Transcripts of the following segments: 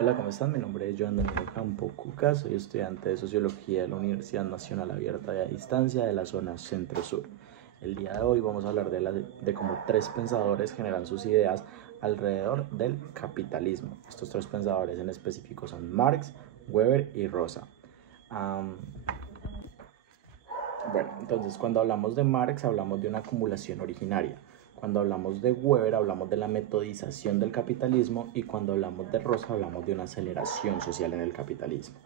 Hola, ¿cómo están? Mi nombre es Joan Daniel Campo Cuca, soy estudiante de Sociología de la Universidad Nacional Abierta y a Distancia de la zona Centro-Sur. El día de hoy vamos a hablar de cómo tres pensadores generan sus ideas alrededor del capitalismo. Estos tres pensadores en específico son Marx, Weber y Rosa. Bueno, entonces cuando hablamos de Marx hablamos de una acumulación originaria. Cuando hablamos de Weber hablamos de la metodización del capitalismo y cuando hablamos de Rosa hablamos de una aceleración social en el capitalismo.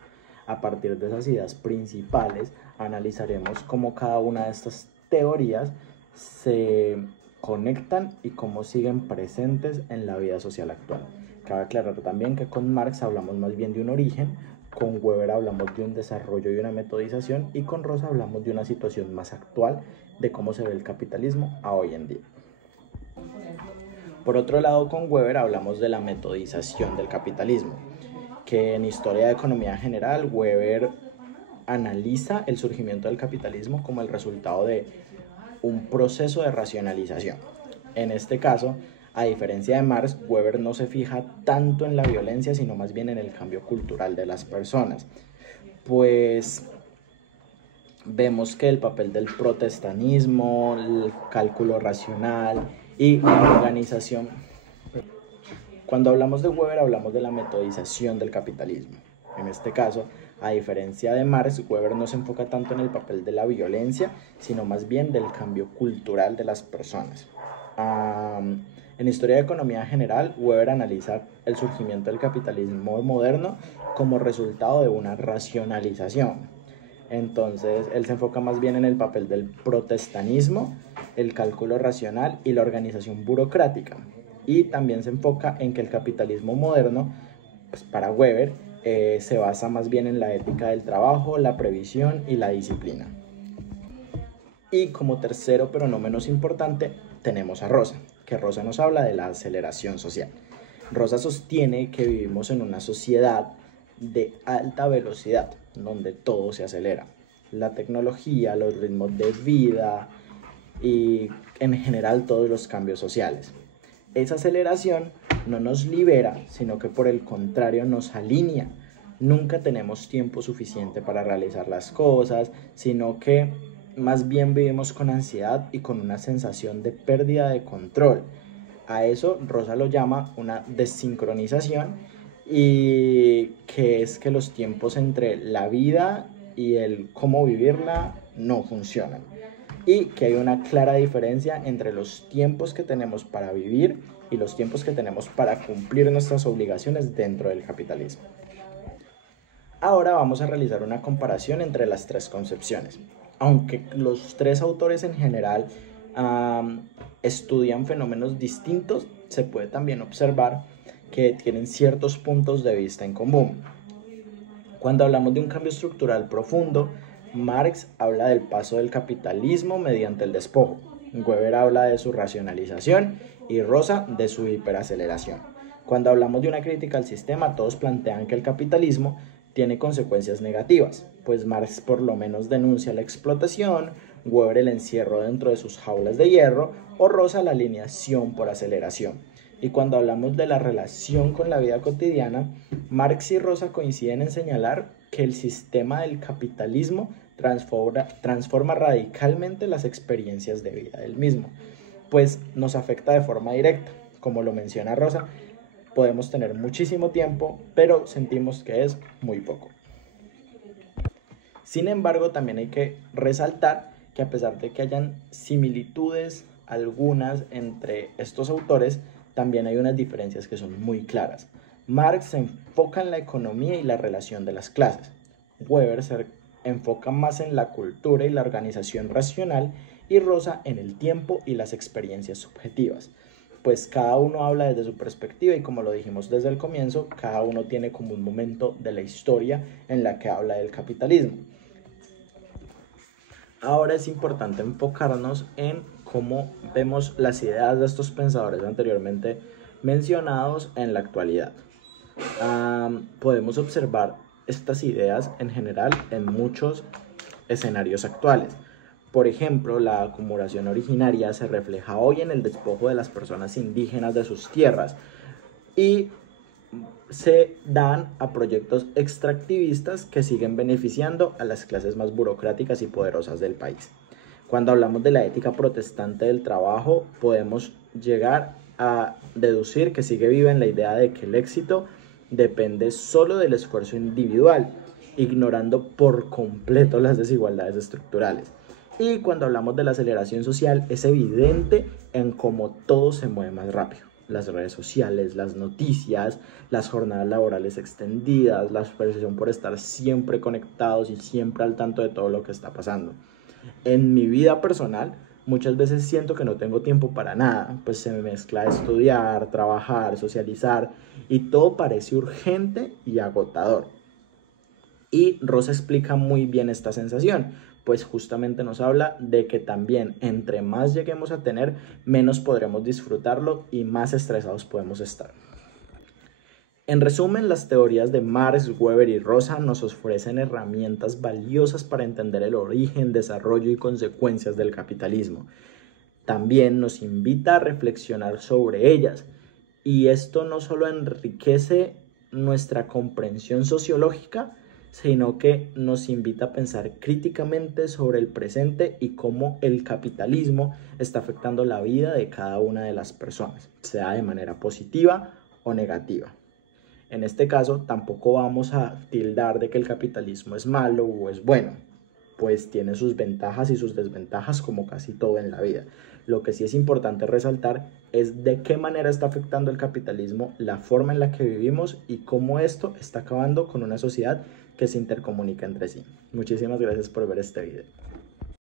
A partir de esas ideas principales analizaremos cómo cada una de estas teorías se conectan y cómo siguen presentes en la vida social actual. Cabe aclarar también que con Marx hablamos más bien de un origen, con Weber hablamos de un desarrollo y una metodización y con Rosa hablamos de una situación más actual de cómo se ve el capitalismo a hoy en día. Por otro lado, con Weber hablamos de la metodización del capitalismo, que en Historia de Economía General, Weber analiza el surgimiento del capitalismo como el resultado de un proceso de racionalización. En este caso, a diferencia de Marx, Weber no se fija tanto en la violencia, sino más bien en el cambio cultural de las personas. Pues vemos que el papel del protestantismo, el cálculo racional y la organización. Cuando hablamos de Weber hablamos de la metodización del capitalismo. En este caso, a diferencia de Marx, Weber no se enfoca tanto en el papel de la violencia, sino más bien del cambio cultural de las personas. En Historia de Economía General, Weber analiza el surgimiento del capitalismo moderno como resultado de una racionalización. Entonces, él se enfoca más bien en el papel del protestantismo, el cálculo racional y la organización burocrática. Y también se enfoca en que el capitalismo moderno, pues para Weber, se basa más bien en la ética del trabajo, la previsión y la disciplina. Y como tercero, pero no menos importante, tenemos a Rosa, que Rosa nos habla de la aceleración social. Rosa sostiene que vivimos en una sociedad de alta velocidad, donde todo se acelera. La tecnología, los ritmos de vida y en general todos los cambios sociales. Esa aceleración no nos libera, sino que por el contrario nos alinea. Nunca tenemos tiempo suficiente para realizar las cosas, sino que más bien vivimos con ansiedad y con una sensación de pérdida de control. A eso Rosa lo llama una desincronización, y que es que los tiempos entre la vida y el cómo vivirla no funcionan, y que hay una clara diferencia entre los tiempos que tenemos para vivir y los tiempos que tenemos para cumplir nuestras obligaciones dentro del capitalismo. Ahora vamos a realizar una comparación entre las tres concepciones. Aunque los tres autores en general estudian fenómenos distintos, se puede también observar que tienen ciertos puntos de vista en común. Cuando hablamos de un cambio estructural profundo, Marx habla del paso del capitalismo mediante el despojo, Weber habla de su racionalización y Rosa de su hiperaceleración. Cuando hablamos de una crítica al sistema, todos plantean que el capitalismo tiene consecuencias negativas, pues Marx por lo menos denuncia la explotación, Weber el encierro dentro de sus jaulas de hierro o Rosa la alineación por aceleración. Y cuando hablamos de la relación con la vida cotidiana, Marx y Rosa coinciden en señalar que el sistema del capitalismo transforma radicalmente las experiencias de vida del mismo, pues nos afecta de forma directa. Como lo menciona Rosa, podemos tener muchísimo tiempo, pero sentimos que es muy poco. Sin embargo, también hay que resaltar que a pesar de que hayan similitudes algunas entre estos autores, también hay unas diferencias que son muy claras. Marx se enfoca en la economía y la relación de las clases. Weber se enfoca más en la cultura y la organización racional, y Rosa en el tiempo y las experiencias subjetivas. Pues cada uno habla desde su perspectiva y, como lo dijimos desde el comienzo, cada uno tiene como un momento de la historia en la que habla del capitalismo. Ahora es importante enfocarnos en cómo vemos las ideas de estos pensadores anteriormente mencionados en la actualidad. Podemos observar estas ideas en general en muchos escenarios actuales. Por ejemplo, la acumulación originaria se refleja hoy en el despojo de las personas indígenas de sus tierras, y se dan a proyectos extractivistas que siguen beneficiando a las clases más burocráticas y poderosas del país. Cuando hablamos de la ética protestante del trabajo, podemos llegar a deducir que sigue viva en la idea de que el éxito depende solo del esfuerzo individual, ignorando por completo las desigualdades estructurales. Y cuando hablamos de la aceleración social, es evidente en cómo todo se mueve más rápido. Las redes sociales, las noticias, las jornadas laborales extendidas, la presión por estar siempre conectados y siempre al tanto de todo lo que está pasando. En mi vida personal, muchas veces siento que no tengo tiempo para nada, pues se me mezcla estudiar, trabajar, socializar y todo parece urgente y agotador. Y Rosa explica muy bien esta sensación, pues justamente nos habla de que también entre más lleguemos a tener, menos podremos disfrutarlo y más estresados podemos estar. En resumen, las teorías de Marx, Weber y Rosa nos ofrecen herramientas valiosas para entender el origen, desarrollo y consecuencias del capitalismo. También nos invita a reflexionar sobre ellas, y esto no solo enriquece nuestra comprensión sociológica, sino que nos invita a pensar críticamente sobre el presente y cómo el capitalismo está afectando la vida de cada una de las personas, sea de manera positiva o negativa. En este caso, tampoco vamos a tildar de que el capitalismo es malo o es bueno, pues tiene sus ventajas y sus desventajas como casi todo en la vida. Lo que sí es importante resaltar es de qué manera está afectando el capitalismo la forma en la que vivimos y cómo esto está acabando con una sociedad que se intercomunica entre sí. Muchísimas gracias por ver este video.